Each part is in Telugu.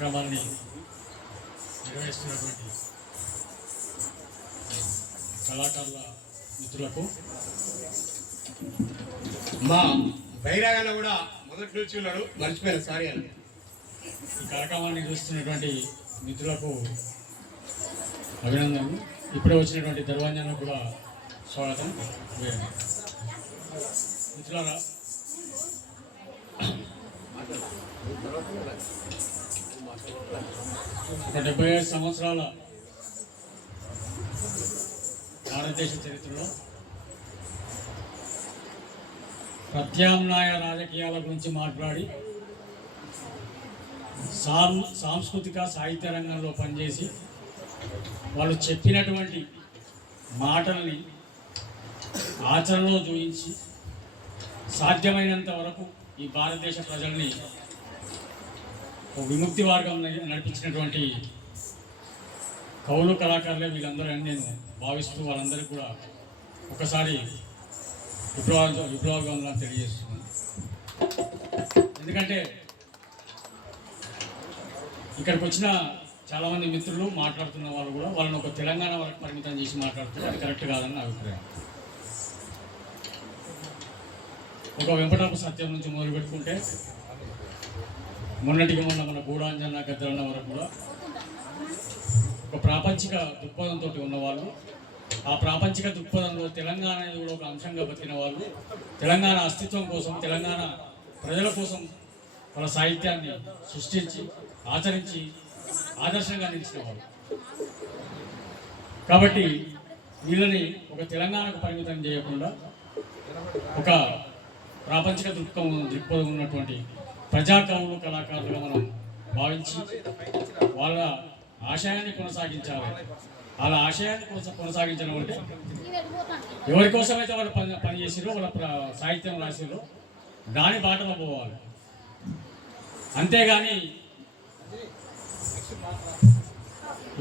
కార్యక్రమాన్ని నిర్వహిస్తున్నటువంటి కళాకారుల మిత్రులకు మా బైరాగన్న కూడా మొదటి నుంచి ఉన్నాడు, మర్చిపోయాను, సారీ అని. ఈ కార్యక్రమాన్ని నిర్వహిస్తున్నటువంటి మిత్రులకు అభినందనలు. ఇప్పుడే వచ్చినటువంటి దర్వాంజనకు కూడా స్వాగతం. మిత్రులారా, ఒక 75 సంవత్సరాల భారతదేశ చరిత్రలో ప్రత్యామ్నాయ రాజకీయాల గురించి మాట్లాడి సాంస్కృతిక సాహిత్య రంగంలో పనిచేసి వాళ్ళు చెప్పినటువంటి మాటల్ని ఆచరణలో చూపించి సాధ్యమైనంత వరకు ఈ భారతదేశ ప్రజల్ని విముక్తి మార్గం నడిపించినటువంటి కవులు కళాకారులే వీళ్ళందరూ అని నేను భావిస్తూ వాళ్ళందరికీ కూడా ఒకసారి విప్లవంగా తెలియజేస్తున్నాను. ఎందుకంటే ఇక్కడికి వచ్చిన చాలామంది మిత్రులు మాట్లాడుతున్న వాళ్ళు కూడా వాళ్ళని ఒక తెలంగాణ వరకు పరిమితం చేసి మాట్లాడుతున్నారు. అది కరెక్ట్ కాదని నా అభిప్రాయం. ఒక వెంపటప్ప సత్యం నుంచి మొదలు పెట్టుకుంటే మొన్నటికి మొన్న మన గూడాంజన్న గద్దరన్న వరకు కూడా ఒక ప్రాపంచిక దృక్పథంతో ఉన్నవాళ్ళు, ఆ ప్రాపంచిక దృక్పథంలో తెలంగాణ అనేది కూడా ఒక అంశంగా బతికిన వాళ్ళు, తెలంగాణ అస్తిత్వం కోసం, తెలంగాణ ప్రజల కోసం వాళ్ళ సాహిత్యాన్ని సృష్టించి ఆచరించి ఆదర్శంగా నిలిచిన వాళ్ళు. కాబట్టి వీళ్ళని ఒక తెలంగాణకు పరిమితం చేయకుండా ఒక ప్రాపంచిక దృక్పథం ఉన్నటువంటి ప్రజా కవులు కళాకారులుగా మనం భావించి వాళ్ళ ఆశయాన్ని కొనసాగించాలి. వాళ్ళ ఆశయాన్ని కొనసాగించడం అంటే ఎవరి కోసమైతే వాళ్ళు పనిచేసారో, వాళ్ళ సాహిత్యం రాసారో దాని బాటలో పోవాలి. అంతేగాని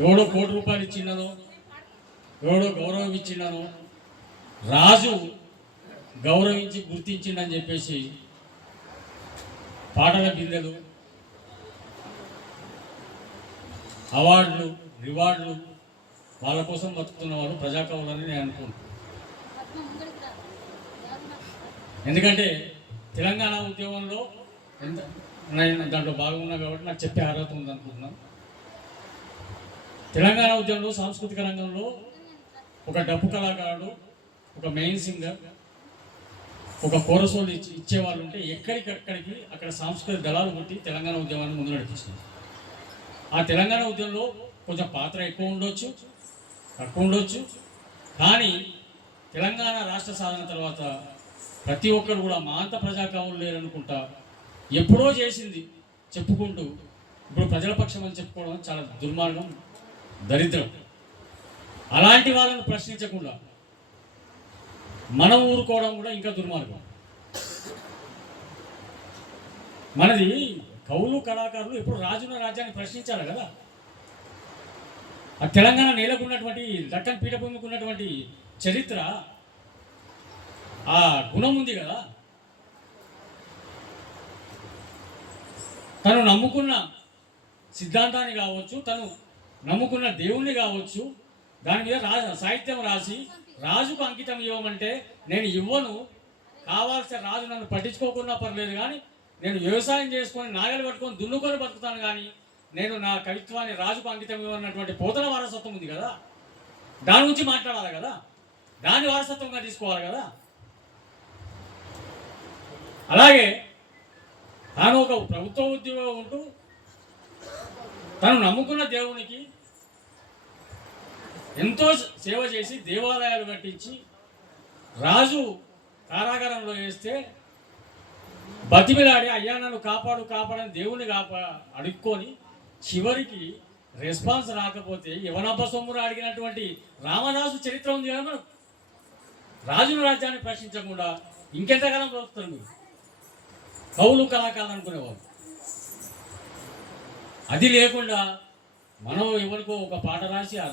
ఎవడో ₹1 ఇచ్చిండనో, ఎవడో గౌరవం ఇచ్చిండనో, రాజు గౌరవించి గుర్తించిండని చెప్పేసి పాటల బిందెలు, అవార్డులు, రివార్డులు వాళ్ళ కోసం బతుకుతున్న వాళ్ళు ప్రజాకవులని నేను అనుకుంటున్నాను. ఎందుకంటే తెలంగాణ ఉద్యమంలో నేను దాంట్లో భాగంగా కాబట్టి నాకు చెప్పే అర్హత ఉందనుకుంటున్నాను. తెలంగాణ ఉద్యమంలో సాంస్కృతిక రంగంలో ఒక డప్పు కళాకారుడు, ఒక మెయిన్ సింగర్, ఒక కోరసోలు ఇచ్చేవాళ్ళు ఉంటే ఎక్కడికక్కడికి అక్కడ సాంస్కృతిక దళాలు పుట్టి తెలంగాణ ఉద్యమాన్ని ముందు నడిపించింది. ఆ తెలంగాణ ఉద్యమంలో కొంచెం పాత్ర ఎక్కువ ఉండొచ్చు, తక్కువ ఉండొచ్చు, కానీ తెలంగాణ రాష్ట్ర సాధన తర్వాత ప్రతి ఒక్కరు కూడా మా అంత ప్రజాకవులు లేరనుకుంటా ఎప్పుడో చేసింది చెప్పుకుంటూ ఇప్పుడు ప్రజల పక్షం అని చెప్పుకోవడం చాలా దుర్మార్గం, దరిద్రం. అలాంటి వాళ్ళని ప్రశ్నించకుండా మనం ఊరుకోవడం కూడా ఇంకా దుర్మార్గం. మనది కవులు కళాకారులు ఎప్పుడు రాజున్న రాజ్యాన్ని ప్రశ్నించాలి కదా. ఆ తెలంగాణ నేలకున్నటువంటి దక్కన్ పీఠభూమికి ఉన్నటువంటి చరిత్ర, ఆ గుణం ఉంది కదా. తను నమ్ముకున్న సిద్ధాంతాన్ని కావచ్చు, తను నమ్ముకున్న దేవుణ్ణి కావచ్చు, దాని మీద సాహిత్యం రాసి రాజుకు అంకితం ఇవ్వమంటే నేను ఇవ్వను, కావాల్సిన రాజు నన్ను పట్టించుకోకుండా పర్లేదు, కానీ నేను వ్యవసాయం చేసుకొని నాగలు పట్టుకొని దున్నుకొని బతుకుతాను, కానీ నేను నా కవిత్వాన్ని రాజుకు అంకితం ఇవ్వనటువంటి పోతన వారసత్వం ఉంది కదా, దాని గురించి మాట్లాడాలి కదా, దాన్ని వారసత్వంగా తీసుకోవాలి కదా. అలాగే తాను ఒక ప్రభుత్వ ఉద్యోగం ఉంటూ తను నమ్ముకున్న దేవునికి ఎంతో సేవ చేసి దేవాలయాలు కట్టించి రాజు కారాగారంలో వేస్తే బతిమిలాడి అయ్యా నన్ను కాపాడు కాపాడని దేవుని అడుక్కొని చివరికి రెస్పాన్స్ రాకపోతే యవనప్ప సొమ్మును అడిగినటువంటి రామదాసు చరిత్ర ఉంది కదా. మనం రాజుల రాజ్యాన్ని ప్రశ్నించకుండా ఇంకెంతకాలం బ్రతుకుతారు మీరు కవులు కళాకారులు అనుకునేవాళ్ళు. అది లేకుండా మనం ఎవరికో ఒక పాట రాసి ఆ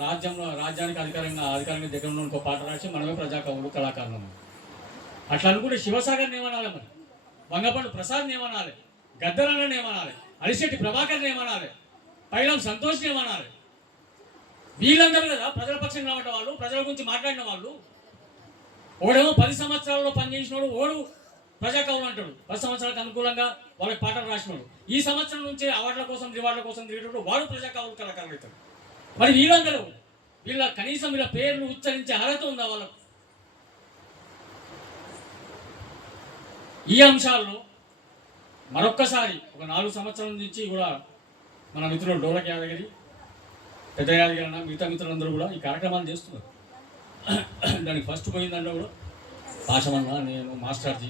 రాజ్యానికి అధికారంగా దగ్గర ఉన్న ఒక పాట రాసి మనమే ప్రజా కవులు కళాకారులు. అట్లా అనుకుంటే శివసాగర్ని ఏమనాలి, మరి వంగపండు ప్రసాద్ని ఏమనాలి, గద్దరన్నని ఏమనాలి, అలిశెట్టి ప్రభాకర్ని ఏమనాలి, పైలం సంతోషం ఏమనాలి? వీళ్ళందరూ కదా ప్రజల పక్షంగా ఉన్న వాళ్ళు, ప్రజల గురించి మాట్లాడిన వాళ్ళు. ఓడేమో 10 సంవత్సరాల్లో పనిచేసినోడు, ఓడు ప్రజాకవులు అంటాడు. 10 సంవత్సరాలకు అనుకూలంగా వాళ్ళకి పాటలు రాసినోడు. ఈ సంవత్సరం నుంచే అవార్డుల కోసం రివార్డుల కోసం తిరిగేటప్పుడు వాడు ప్రజాకవులు కళాకారులు అవుతాడు. మరి వీళ్ళందరూ కనీసం వీళ్ళ పేర్లు ఉచ్చరించే అర్హత ఉందా వాళ్ళకు? ఈ అంశాల్లో మరొక్కసారి ఒక 4 సంవత్సరాల నుంచి కూడా మన మిత్రులు డోలక్ యాదగిరి, పెద్ద యాదగిరి అన్న, మిగతా మిత్రులందరూ కూడా ఈ కార్యక్రమాలు చేస్తున్నారు. దానికి ఫస్ట్ పోయిందంటే కూడా పాషమన్న, నేను, మాస్టర్జీ,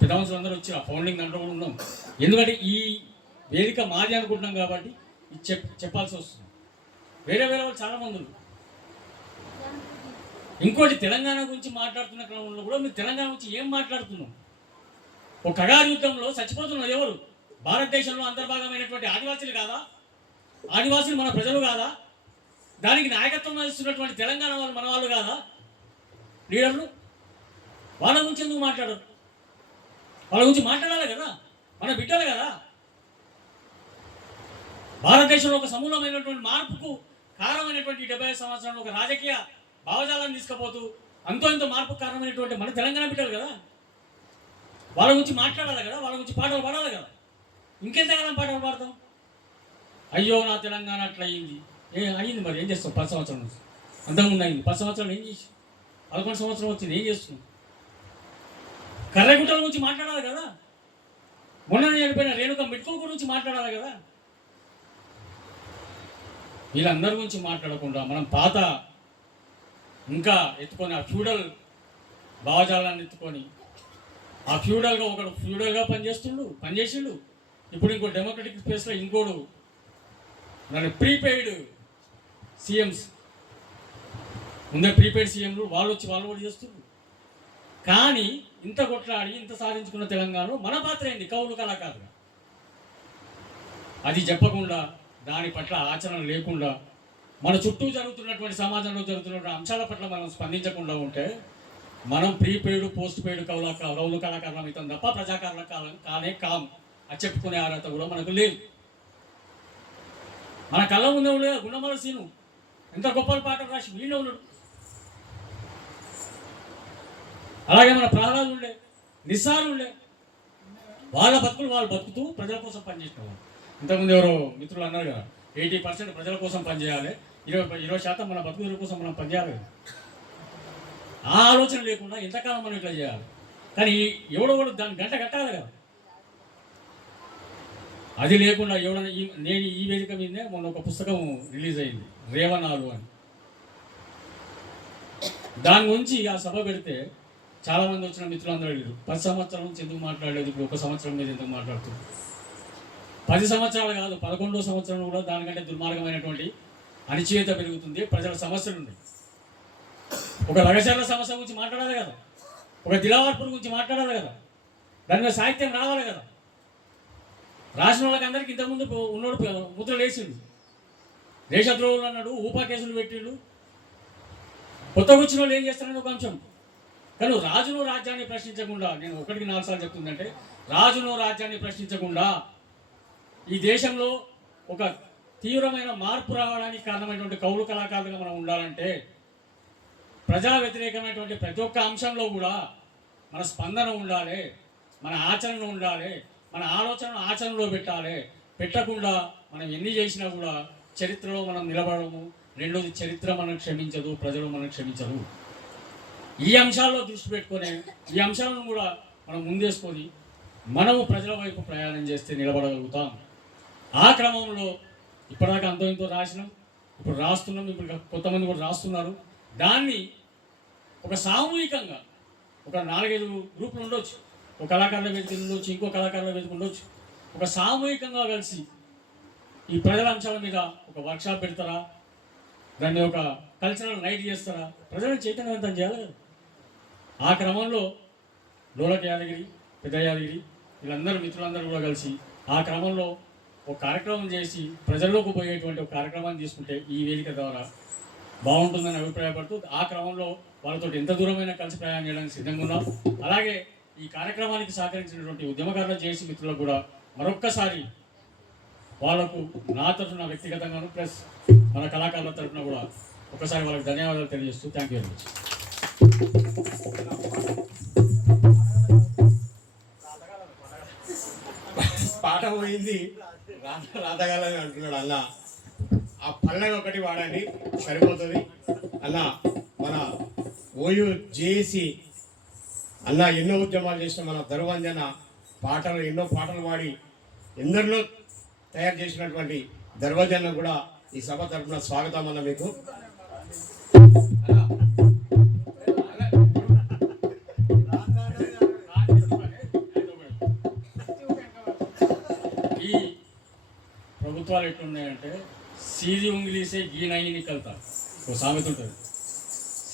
పెద్ద మనుషులు అందరూ వచ్చి ఆ ఫౌండింగ్ దాంట్లో కూడా ఉన్నాం. ఎందుకంటే ఈ వేదిక మాది అనుకుంటున్నాం కాబట్టి ఇది చెప్పాల్సి వస్తుంది. వేరే వాళ్ళు చాలామంది ఉన్నారు. ఇంకోటి, తెలంగాణ గురించి మాట్లాడుతున్న క్రమంలో కూడా మీరు తెలంగాణ గురించి ఏం మాట్లాడుతున్నాం? ఒక కగారు యుద్ధంలో చచ్చిపోతున్నారు ఎవరు? భారతదేశంలో అంతర్భాగమైనటువంటి ఆదివాసీలు కాదా? ఆదివాసీలు మన ప్రజలు కాదా? దానికి నాయకత్వం వహిస్తున్నటువంటి తెలంగాణ వాళ్ళు మన వాళ్ళు కాదా? లీడర్లు వాళ్ళ గురించి ఎందుకు మాట్లాడరు? వాళ్ళ గురించి మాట్లాడాలి కదా, మన బిడ్డలు కదా. భారతదేశంలో ఒక సమూలమైనటువంటి మార్పుకు కారణమైనటువంటి 75 సంవత్సరాలు ఒక రాజకీయ భావజాలాన్ని తీసుకుపోతూ ఎంతో మార్పు కారణమైనటువంటి మన తెలంగాణ బిడ్డలు కదా. వాళ్ళ గురించి మాట్లాడాలి కదా, వాళ్ళ గురించి పాటలు పాడాలి కదా. ఇంకెంతకాలం పాటలు పాడతాం? అయ్యో నా తెలంగాణ అట్లా అయింది. అయింది, మరి ఏం చేస్తాం? 10 సంవత్సరాల నుంచి అంతకుముందు అయింది. 10 సంవత్సరాలు ఏం చేసి 11 సంవత్సరం వచ్చింది, ఏం చేస్తున్నాం? కర్రగుట్టల గురించి మాట్లాడాలి కదా, మొన్న చనిపోయిన రేణుక మిట్కో గురించి మాట్లాడాలి కదా. వీళ్ళందరి గురించి మాట్లాడకుండా మనం పాత ఇంకా ఎత్తుకొని ఆ ఫ్యూడల్ భావజాలాన్ని ఎత్తుకొని ఆ ఫ్యూడల్గా ఒకడు ఫ్యూడల్గా పనిచేసిండు. ఇప్పుడు ఇంకో డెమోక్రటిక్ స్పేస్లో ఇంకోడు దాని ప్రీపెయిడ్ సీఎంస్, ముందే ప్రీపెయిడ్ సీఎంలు వాళ్ళు కూడా చేస్తున్నారు. కానీ ఇంత కొట్లాడి ఇంత సాధించుకున్న తెలంగాణలో మన పాత్ర ఏంది? కవులు కళాకారులు. అది చెప్పకుండా, దాని పట్ల ఆచరణ లేకుండా, మన చుట్టూ జరుగుతున్నటువంటి సమాజంలో జరుగుతున్నటువంటి అంశాల పట్ల మనం స్పందించకుండా ఉంటే మనం ప్రీపెయిడ్ పోస్ట్ పెయిడ్ కవులు కళాకారులం అవుతాం తప్ప ప్రజాకారుల కానే కాము. అది చెప్పుకునే అర్హత కూడా మనకు లేదు. మన కళ్ళ ముందే ఉండే గుండమల సీను ఎంత గొప్ప పాటలు రాసి వీళ్ళే ఉన్నాడు. అలాగే మన ప్రహ్లాదు ఉండే, నిస్సారు ఉండే, వాళ్ళ బతుకులు వాళ్ళు బతుకుతూ ప్రజల కోసం పనిచేసిన వాళ్ళు. ఇంతకుముందు ఎవరో మిత్రులు అన్నారు కదా, 80% ప్రజల కోసం పనిచేయాలి, 20% మన బతుకుల కోసం మనం పనిచేయాలి కదా. ఆ ఆలోచన లేకుండా ఎంతకాలం మనం ఇట్లా చేయాలి? కానీ ఎవడో దాన్ని గంట కట్టాలి కదా. అది లేకుండా ఎవడన్నా నేను ఈ వేదిక మీదనే మొన్న ఒక పుస్తకం రిలీజ్ అయింది, రేవనాలు అని. దాని గురించి ఆ సభ పెడితే చాలామంది వచ్చిన మిత్రులందరూ అడిగారు, 10 సంవత్సరాల నుంచి ఎందుకు మాట్లాడలేదు, ఇప్పుడు 1 సంవత్సరం మీద ఎందుకు మాట్లాడుతుంది? 10 సంవత్సరాలు కాదు, 11వ సంవత్సరం కూడా దానికంటే దుర్మార్గమైనటువంటి అణిచివేత పెరుగుతుంది. ప్రజల సమస్యలు ఉన్నాయి. ఒక లగచర్ల సమస్య గురించి మాట్లాడాలి కదా, ఒక దిలావర్పూర్ గురించి మాట్లాడాలి కదా, దాని మీద సాహిత్యం రావాలి కదా. రాసిన వాళ్ళకి అందరికీ ఇంతకుముందు ఉన్నోడు ముద్రలు వేసిండు, దేశద్రోహులు అన్నాడు, ఊపా కేసులు పెట్టిండు. కొత్తగా వచ్చిన వాళ్ళు ఏం చేస్తారని ఒక అంశం. కానీ రాజును రాజ్యాన్ని ప్రశ్నించకుండా, నేను 1కి 4 సార్లు చెప్తుందంటే, రాజును రాజ్యాన్ని ప్రశ్నించకుండా ఈ దేశంలో ఒక తీవ్రమైన మార్పు రావడానికి కారణమైనటువంటి కవులు కళాకారులుగా మనం ఉండాలంటే ప్రజా వ్యతిరేకమైనటువంటి ప్రతి ఒక్క అంశంలో కూడా మన స్పందన ఉండాలి, మన ఆచరణ ఉండాలి, మన ఆలోచనను ఆచరణలో పెట్టాలి. పెట్టకుండా మనం ఎన్ని చేసినా కూడా చరిత్రలో మనం నిలబడము. రెండోది, చరిత్ర మనం క్షమించదు, ప్రజలు మనం క్షమించరు. ఈ అంశాల్లో దృష్టి పెట్టుకొని ఈ అంశాలను కూడా మనం ముందేసుకొని మనము ప్రజల వైపు ప్రయాణం చేస్తే నిలబడగలుగుతాం. ఆ క్రమంలో ఇప్పటిదాకా అంతో ఇంతో రాసినాం, ఇప్పుడు రాస్తున్నాం, ఇప్పుడు కొంతమంది కూడా రాస్తున్నారు. దాన్ని ఒక సామూహికంగా ఒక 4-5 గ్రూపులు ఉండొచ్చు, ఒక కళాకారుల వేదిక ఉండొచ్చు, ఇంకో కళాకారుల వేదిక ఉండొచ్చు. ఒక సామూహికంగా కలిసి ఈ ప్రజల అంశాల మీద ఒక వర్క్షాప్ పెడతారా, దాన్ని ఒక కల్చరల్ నైట్ చేస్తారా, ప్రజలను చైతన్యవంతం చేయాలి కదా. ఆ క్రమంలో డోలక్ యాదగిరి, పెద్ద యాదగిరి వీళ్ళందరూ మిత్రులందరూ కూడా కలిసి ఆ క్రమంలో ఒక కార్యక్రమం చేసి ప్రజల్లోకి పోయేటువంటి ఒక కార్యక్రమాన్ని తీసుకుంటే ఈ వేదిక ద్వారా బాగుంటుందని అభిప్రాయపడుతూ ఆ క్రమంలో వాళ్ళతో ఎంత దూరమైనా కలిసి ప్రయాణం చేయడానికి సిద్ధంగా ఉన్నాం. అలాగే ఈ కార్యక్రమానికి సహకరించినటువంటి ఉద్యమకారులు చేసి మిత్రులకు కూడా మరొక్కసారి వాళ్ళకు నా తరఫున వ్యక్తిగతంగాను ప్లస్ మన కళాకారుల తరఫున కూడా ఒకసారి వాళ్ళకి ధన్యవాదాలు తెలియజేస్తూ థ్యాంక్ యూ వెరీ మచ్. పాట పోయింది రాతగాలని అంటున్నాడు అన్న. ఆ పల్లవి ఒకటి వాడండి సరిపోతుంది అన్న. మన ఓయూ జేఏసీ అన్న ఎన్నో ఉద్యమాలు చేసిన మన ధర్వంజన పాటలు ఎన్నో పాటలు పాడి ఎందరిలో తయారు చేసినటువంటి ధర్వజన కూడా ఈ సభ తరఫున స్వాగతం అన్న మీకు. ఈ ప్రభుత్వాలు ఎట్లున్నాయంటే సీది ఉంగిలీసే గీ నయ్యి నికల్తా ఒక సామెత ఉంటుంది.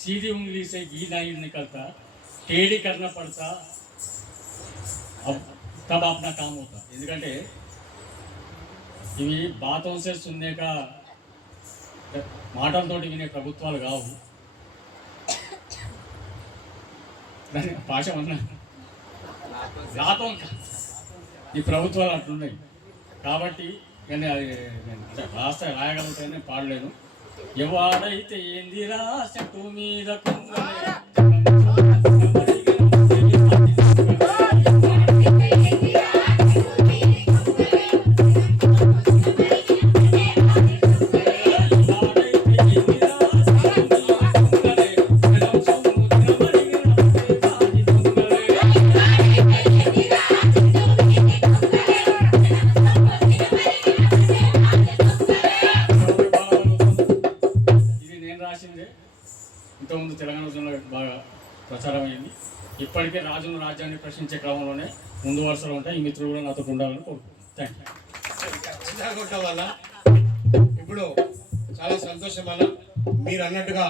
सीधी उंगली से घी नहीं निकलता, टेढ़ी करना पड़ता, अब तब अपना काम होता. ఎందుకంటే ఇవి బాతం సే సున్నే కా మాటలతోటి వినే ప్రభుత్వాలు కావు. దాని భాష అన్నా రాతం ఈ ప్రభుత్వాలు అట్లున్నాయి. కాబట్టి కానీ అది నేను రాయగలుగుతానే పాడలేను. ఎవడైతే ఏందిరా చెట్టు మీద ఇంతకుముందు తెలంగాణ ఉద్యమంలో బాగా ప్రచారమైంది. ఇప్పటికే రాజును రాజ్యాన్ని ప్రశ్నించే క్రమంలోనే ముందు వరుసలో ఉంటాయి. ఈ మిత్రులు కూడా నాతో ఉండాలని కోరుకుంటున్నాను. Thank you. ఇప్పుడు చాలా సంతోషం వల్ల మీరు అన్నట్టుగా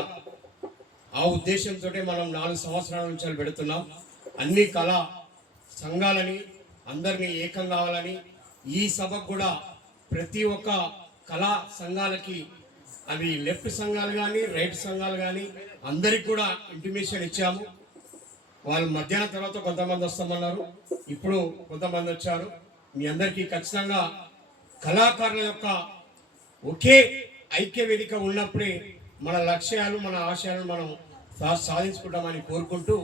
ఆ ఉద్దేశంతో మనం 4 సంవత్సరాల నుంచి పెడుతున్నాం. అన్ని కళా సంఘాలని అందరినీ ఏకం కావాలని ఈ సభకు కూడా ప్రతి ఒక్క కళా సంఘాలకి అవి లెఫ్ట్ సంఘాలు కానీ రైట్ సంఘాలు కానీ అందరికి కూడా ఇంటిమేషన్ ఇచ్చాము. వాళ్ళు మధ్యాహ్నం తర్వాత కొంతమంది వస్తామన్నారు, ఇప్పుడు కొంతమంది వచ్చారు. మీ అందరికీ ఖచ్చితంగా కళాకారుల యొక్క ఒకే ఐక్య వేదిక ఉన్నప్పుడే మన లక్ష్యాలు మన ఆశయాలను మనం సాధించుకుంటామని కోరుకుంటూ